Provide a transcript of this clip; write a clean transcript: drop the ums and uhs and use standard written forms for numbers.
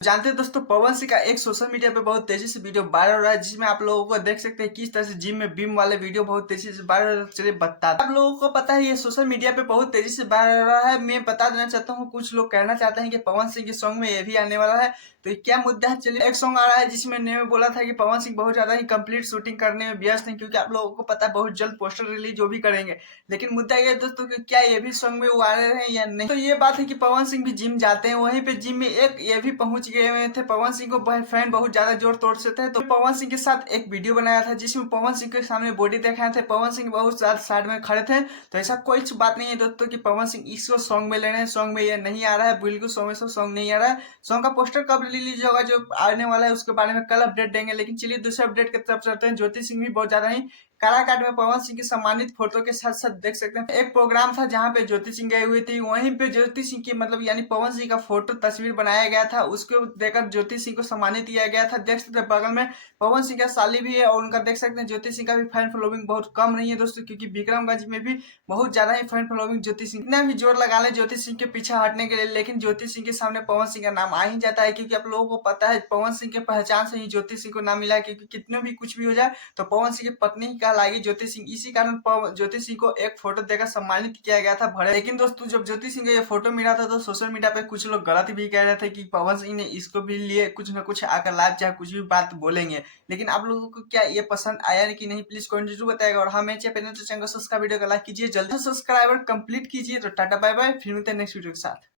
जानते हैं दोस्तों, पवन सिंह का एक सोशल मीडिया पे बहुत तेजी से वीडियो वायरल हो रहा है, जिसमें आप लोगों को देख सकते हैं किस तरह से जिम में बीम वाले वीडियो बहुत तेजी से वायरल हो रहा है। चलिए बता, आप लोगों को पता है ये सोशल मीडिया पे बहुत तेजी से वायरल हो रहा है। मैं बता देना चाहता हूँ, कुछ लोग कहना चाहते हैं कि पवन सिंह के सॉन्ग में ये भी आने वाला है। तो ये क्या मुद्दा है? चलिए, एक सॉन्ग आ रहा है जिसमें ने बोला था कि पवन सिंह बहुत ज्यादा ही कंप्लीट शूटिंग करने में व्यस्त हैं, क्योंकि आप लोगों को पता है बहुत जल्द पोस्टर रिलीज जो भी करेंगे। लेकिन मुद्दा ये है दोस्तों कि क्या ये भी सॉन्ग में वो आ रहे हैं या नहीं। तो ये बात है कि पवन सिंह भी जिम जाते हैं, वहीं पे जिम में एक ये भी पहुंच गए हुए थे। पवन सिंह को फैन बहुत ज्यादा जोर तोड़ से थे, तो पवन सिंह के साथ एक वीडियो बनाया था जिसमें पवन सिंह के सामने बॉडी दिखाए थे। पवन सिंह बहुत ज्यादा साइड में खड़े थे। तो ऐसा कोई बात नहीं है दोस्तों कि पवन सिंह इसको सॉन्ग में ले रहे हैं। सॉन्ग में ये नहीं आ रहा है, बिल्कुल सॉन्ग में सॉन्ग नहीं आ रहा है। सॉन्ग का पोस्टर कब रिलीज होगा, जो आने वाला है, उसके बारे में कल अपडेट देंगे। लेकिन चलिए दूसरे अपडेट की तरफ चलते हैं। ज्योति सिंह भी बहुत ज्यादा ही काराकाट में पवन सिंह की सम्मानित फोटो के साथ साथ देख सकते हैं एक प्रोग्राम था जहां पे ज्योति सिंह गई हुई थी। वहीं पे ज्योति सिंह की मतलब यानी पवन सिंह का फोटो तस्वीर बनाया गया था, उसको देकर ज्योति सिंह को सम्मानित किया गया था। देख सकते हैं बगल में पवन सिंह का साली भी है, और उनका देख सकते हैं ज्योति सिंह का भी फैन फॉलोइंग बहुत कम नहीं है दोस्तों, क्योंकि विक्रमगंज में भी बहुत ज्यादा ही फैन फॉलोइंग ज्योति सिंह, इतना भी जोर लगा ले ज्योति सिंह के पीछे हटने के लिए, लेकिन ज्योति सिंह के सामने पवन सिंह का नाम आ ही जाता है। क्योंकि आप लोगों को पता है पवन सिंह के पहचान से ही ज्योति सिंह को नाम मिला है, क्योंकि कितने भी कुछ भी हो जाए तो पवन सिंह की पत्नी ही कहलाएगी ज्योति सिंह। इसी कारण ज्योति सिंह को एक फोटो देकर सम्मानित किया गया था भरे। लेकिन दोस्तों, जब ज्योति सिंह का ये फोटो मिला था तो सोशल मीडिया पे कुछ लोग गलत भी कह रहे थे कि पवन सिंह ने इसको भी लिए कुछ ना कुछ आकर लाइव चाहे कुछ भी बात बोलेंगे। लेकिन आप लोगों को क्या ये पसंद आया कि नहीं, प्लीज कमेंट जरूर बताएगा। और हाँ, मैं चैनल को सब्सक्राइब वीडियो को लाइक कीजिए, जल्दी सब्सक्राइबर कंप्लीट कीजिए। तो टाटा बाय बाय, फिर मिलते हैं नेक्स्ट वीडियो के साथ।